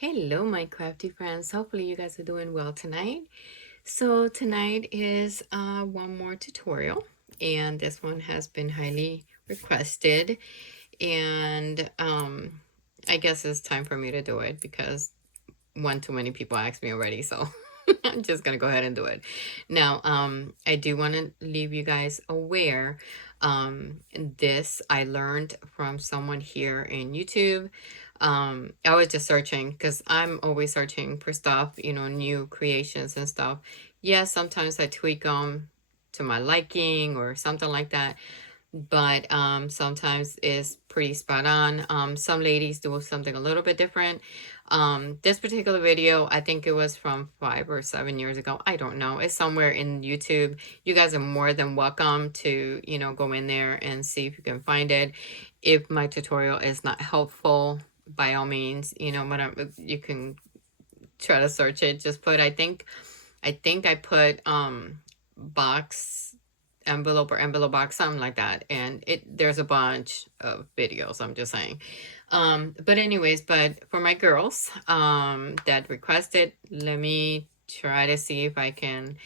Hello, my crafty friends. Hopefully you guys are doing well tonight. So tonight is one more tutorial, and this one has been highly requested, and I guess it's time for me to do it because one too many people asked me already, so I'm just gonna go ahead and do it. Now, I do want to leave you guys aware. This I learned from someone here in YouTube. I was just searching because I'm always searching for stuff, new creations and stuff. Yeah, sometimes I tweak them to my liking or something like that, but sometimes it's pretty spot on. Some ladies do something a little bit different. This particular video, I think it was from 5 or 7 years ago. I don't know. It's somewhere in YouTube. You guys are more than welcome to, go in there and see if you can find it. If my tutorial is not helpful, by all means, but you can try to search it. Just put, I put box envelope or envelope box, something like that, and there's a bunch of videos, I'm just saying. But anyways, but for my girls that requested, let me try to see if I can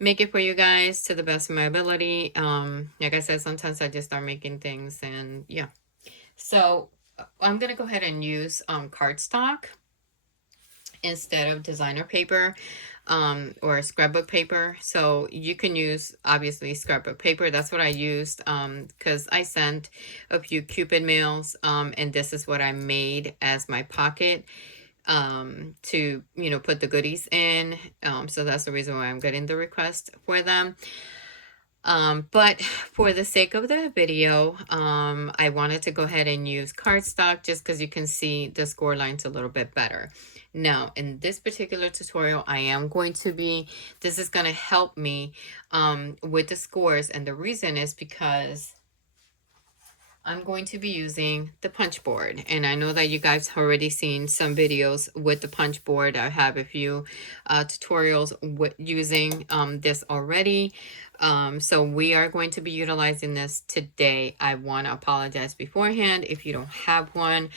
make it for you guys to the best of my ability. Like I said, sometimes I just start making things, and yeah. So I'm gonna go ahead and use cardstock instead of designer paper, or scrapbook paper. So you can use obviously scrapbook paper. That's what I used because I sent a few Cupid mails, and this is what I made as my pocket to put the goodies in. So that's the reason why I'm getting the request for them. But for the sake of the video, I wanted to go ahead and use cardstock just because you can see the score lines a little bit better. Now, in this particular tutorial, this is going to help me with the scores. And the reason is because I'm going to be using the punch board. And I know that you guys have already seen some videos with the punch board. I have a few tutorials using this already. So we are going to be utilizing this today. I want to apologize beforehand if you don't have one.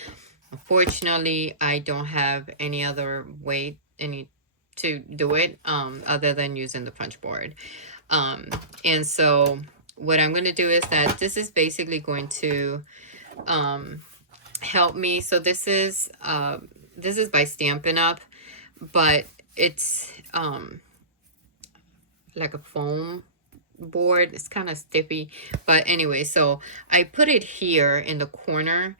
Unfortunately, I don't have any other way to do it other than using the punch board. And so what I'm going to do is that this is basically going to help me. So this is by Stampin' Up, but it's like a foam board. It's kind of stiffy, but anyway, so I put it here in the corner.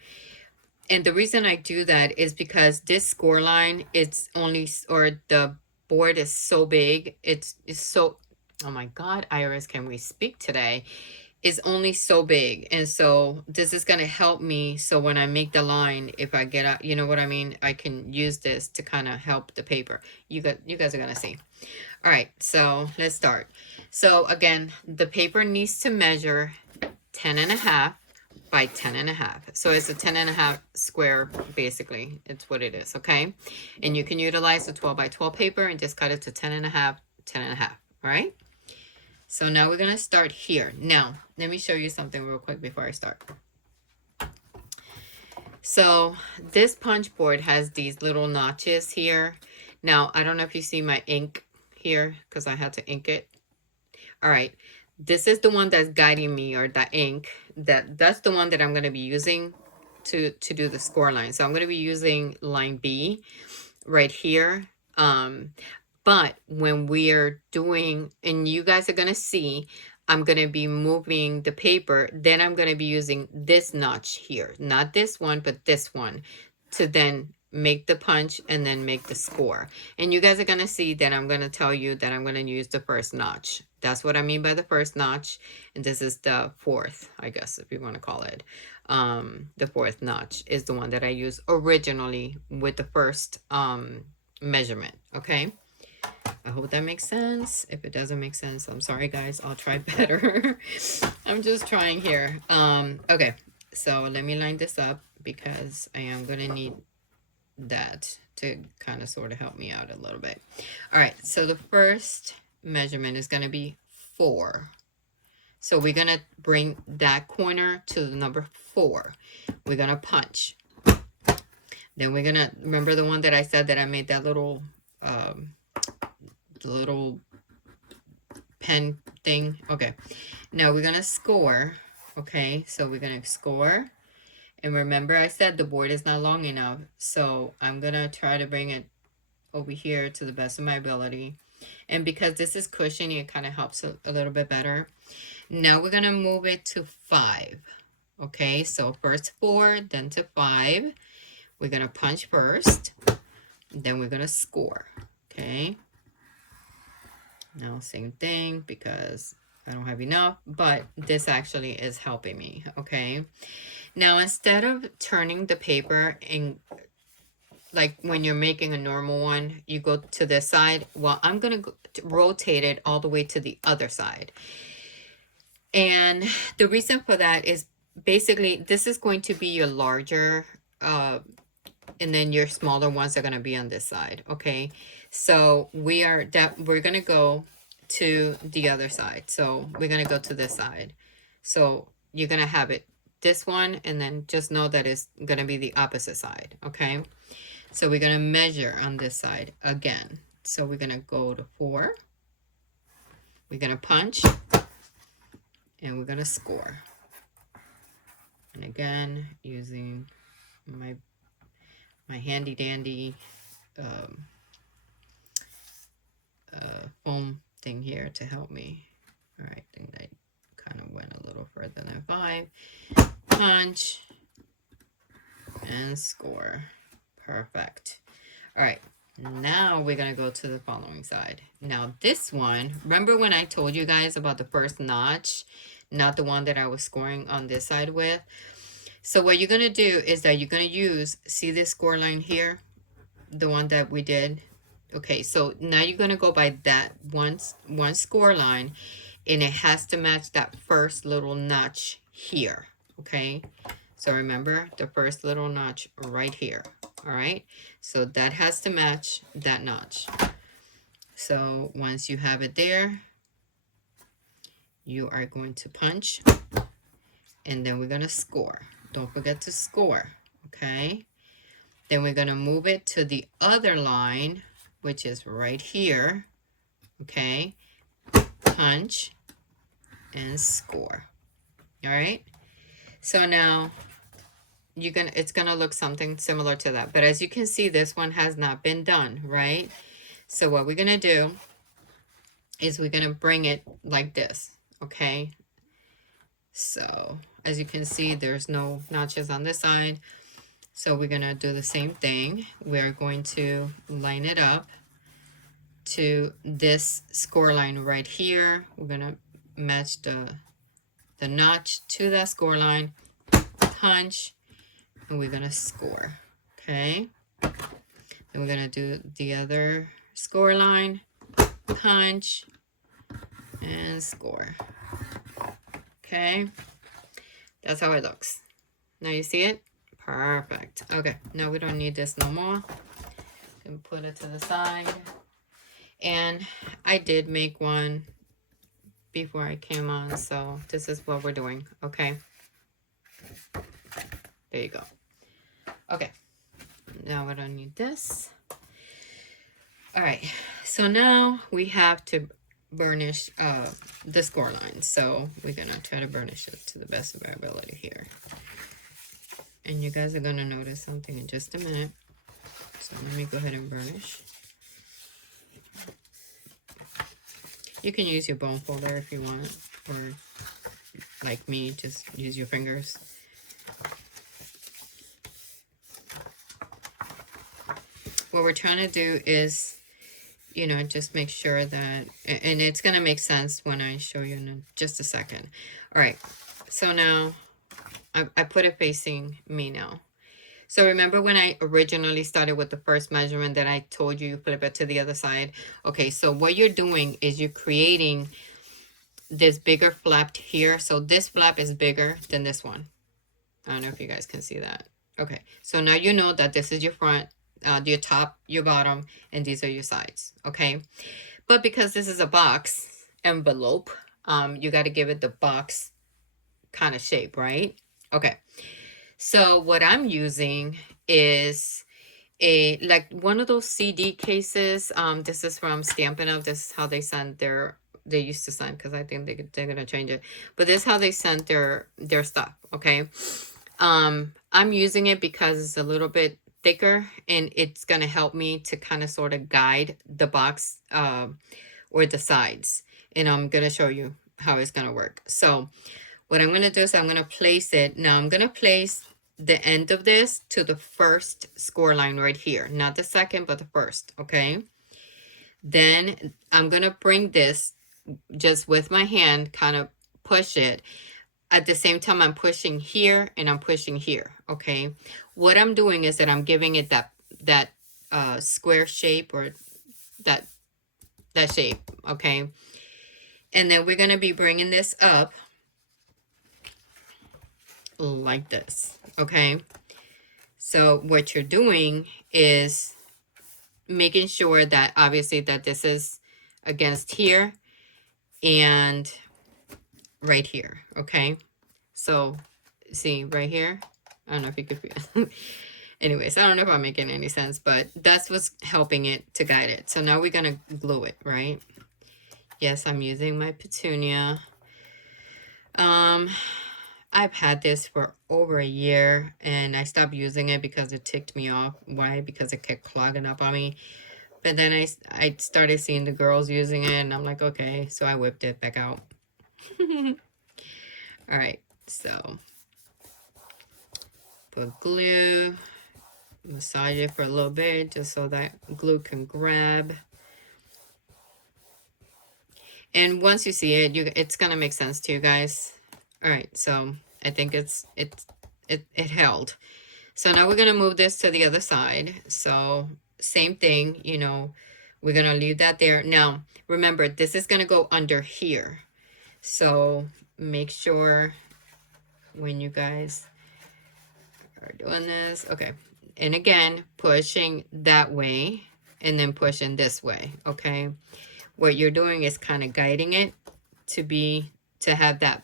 And the reason I do that is because this score line, the board is so big. It's so, oh my God, Iris, can we speak today? Is only so big. And so this is going to help me. So when I make the line, if I get out, you know what I mean? I can use this to kind of help the paper. You guys are going to see. All right, so let's start. So again, the paper needs to measure 10.5 by 10.5. So it's a 10.5 square, basically. It's what it is, okay? And you can utilize the 12 by 12 paper and just cut it to 10.5, 10.5, all right? So now we're going to start here. Now, let me show you something real quick before I start. So this punch board has these little notches here. Now, I don't know if you see my ink here because I had to ink it. All right. This is the one that's guiding me, or the ink. That's the one that I'm going to be using to do the score line. So I'm going to be using line B right here. But when we are doing, and you guys are going to see, I'm going to be moving the paper. Then I'm going to be using this notch here. Not this one, but this one, to then make the punch and then make the score. And you guys are going to see that I'm going to tell you that I'm going to use the first notch. That's what I mean by the first notch. And this is the fourth, I guess, if you want to call it. The fourth notch is the one that I used originally with the first measurement. Okay. I hope that makes sense. If it doesn't make sense, I'm sorry, guys. I'll try better. I'm just trying here. Okay. So let me line this up because I am going to need that to kind of sort of help me out a little bit. All right, so the first measurement is going to be 4. So we're going to bring that corner to the number 4. We're going to punch. Then we're gonna, remember the one that I said that I made that little, little pen thing? Okay. Now we're gonna score. Okay, so we're gonna score. And remember I said the board is not long enough. So I'm gonna try to bring it over here to the best of my ability. And because this is cushiony, it kind of helps a little bit better. Now we're gonna move it to 5. Okay, so first 4, then to 5. We're gonna punch first, then we're gonna score. Okay. Now same thing because I don't have enough, but this actually is helping me. Okay. Now instead of turning the paper and like when you're making a normal one, you go to this side. Well, I'm gonna rotate it all the way to the other side. And the reason for that is basically this is going to be your larger, and then your smaller ones are going to be on this side. Okay, so we're going to go to the other side. So we're going to go to this side. So you're going to have it this one, and then just know that it's going to be the opposite side. Okay, so we're going to measure on this side again. So we're going to go to 4. We're going to punch. And we're going to score. And again, using my handy dandy foam thing here to help me. All right, I think I kind of went a little further than 5. Punch and score. Perfect. All right, now we're going to go to the following side. Now this one, remember when I told you guys about the first notch, not the one that I was scoring on this side with? So what you're going to do is that you're going to use, see this score line here? The one that we did? Okay, so now you're going to go by that one score line, and it has to match that first little notch here. Okay, so remember the first little notch right here. All right, so that has to match that notch. So once you have it there, you are going to punch, and then we're going to score. Don't forget to score. Okay, then we're going to move it to the other line, which is right here. Okay, punch and score. All right, so now it's gonna look something similar to that, but as you can see, this one has not been done, right? So what we're gonna do is we're gonna bring it like this. Okay, so as you can see, there's no notches on this side, so we're gonna do the same thing. We're going to line it up to this score line right here. We're gonna match the notch to that score line, punch, and we're gonna score. Okay, then we're gonna do the other score line, punch and score. Okay, that's how it looks. Now you see it? Perfect. Okay, now we don't need this no more. And put it to the side. And I did make one before I came on, so this is what we're doing. Okay, there you go. Okay, now we don't need this. All right, so now we have to burnish the score line. So we're gonna try to burnish it to the best of our ability here. And you guys are gonna notice something in just a minute. So let me go ahead and burnish. You can use your bone folder if you want, or like me, just use your fingers. What we're trying to do is, you know, just make sure that, and it's going to make sense when I show you in just a second. All right, so now I put it facing me now. So remember when I originally started with the first measurement that I told you flip it to the other side? Okay, so what you're doing is you're creating this bigger flap here. So this flap is bigger than this one. I don't know if you guys can see that. Okay, so now you know that this is your front, your top, your bottom, and these are your sides. Okay, but because this is a box envelope, you got to give it the box kind of shape, right? Okay. So what I'm using is like one of those CD cases. This is from Stampin' Up. This is how they send they used to send, because I think they're gonna change it. But this is how they sent their stuff. Okay. I'm using it because it's a little bit thicker, and it's gonna help me to kind of sort of guide the box or the sides. And I'm gonna show you how it's gonna work. So what I'm gonna do is I'm gonna place it. Now I'm gonna place the end of this to the first score line right here, not the second, but the first. Okay. Then I'm gonna bring this just with my hand, kind of push it. At the same time, I'm pushing here and I'm pushing here. Okay. What I'm doing is that I'm giving it that square shape, or that shape. Okay. And then we're gonna be bringing this up like this. Okay. So what you're doing is making sure that obviously that this is against here and right here. Okay. So see right here, I don't know if you could feel anyways, I don't know if I'm making any sense, but that's what's helping it to guide it. So now we're gonna glue it, right? Yes, I'm using my petunia. I've had this for over a year, and I stopped using it because it ticked me off. Why? Because it kept clogging up on me. But then I started seeing the girls using it, and I'm like, okay. So I whipped it back out. All right. So put glue, massage it for a little bit just so that glue can grab. And once you see it, it's gonna make sense to you guys. All right. So I think it held. So now we're going to move this to the other side. So same thing, you know, we're going to leave that there. Now, remember, this is going to go under here. So make sure when you guys are doing this, okay. And again, pushing that way and then pushing this way, okay. What you're doing is kind of guiding it to have that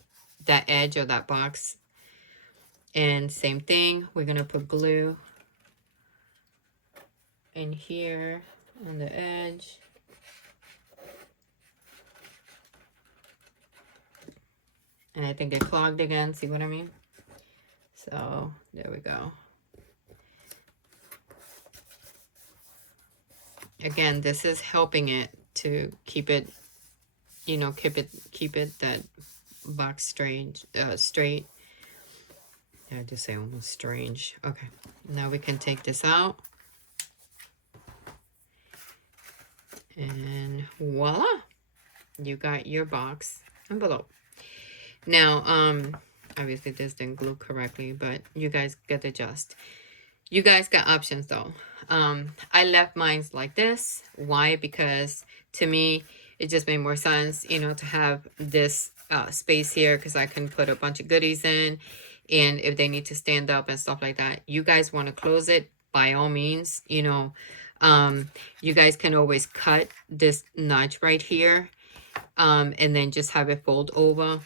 edge or that box. And same thing, we're going to put glue in here on the edge. And I think it clogged again, see what I mean? So there we go. Again, this is helping it to keep it, you know, keep it that box straight. I just say almost strange. Okay, now we can take this out. And voila, you got your box envelope. Now, obviously this didn't glue correctly, but you guys get the gist. You guys got options though. I left mine like this. Why? Because to me, it just made more sense, you know, to have this space here, because I can put a bunch of goodies in. And if they need to stand up and stuff like that, you guys want to close it, by all means, you know. You guys can always cut this notch right here, and then just have it fold over.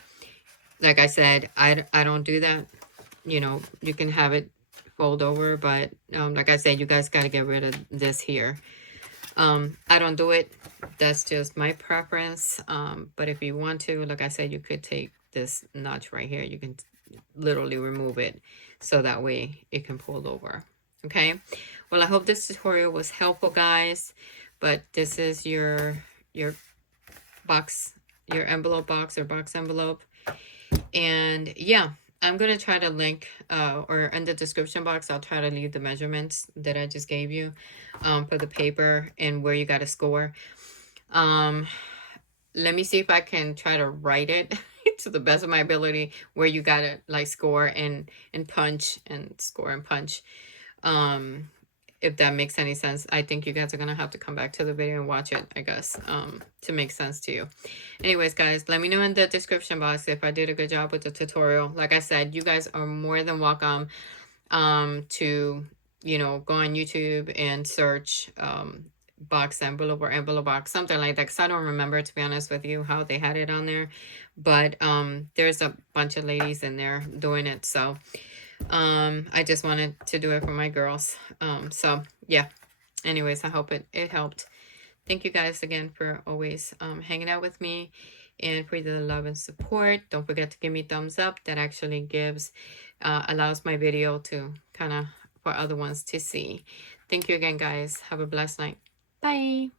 Like I said, I don't do that. You know, you can have it fold over, but like I said, you guys got to get rid of this here. I don't do it. That's just my preference. But if you want to, like I said, you could take this notch right here. You can literally remove it so that way it can fold over. Okay. Well, I hope this tutorial was helpful, guys. But this is your box, your envelope box or box envelope. And yeah, I'm going to try to link or in the description box, I'll try to leave the measurements that I just gave you for the paper and where you got to score. Let me see if I can try to write it to the best of my ability where you got to like score and punch and score and punch. If that makes any sense. I think you guys are going to have to come back to the video and watch it, I guess, to make sense to you. Anyways, guys, let me know in the description box if I did a good job with the tutorial. Like I said, you guys are more than welcome to, you know, go on YouTube and search box envelope or envelope box, something like that, because I don't remember, to be honest with you, how they had it on there. But there's a bunch of ladies in there doing it, so I just wanted to do it for my girls. So yeah, anyways, I hope it helped. Thank you guys again for always hanging out with me and for the love and support. Don't forget to give me thumbs up. That actually gives, allows my video to kind of, for other ones to see. Thank you again, guys. Have a blessed night. Bye.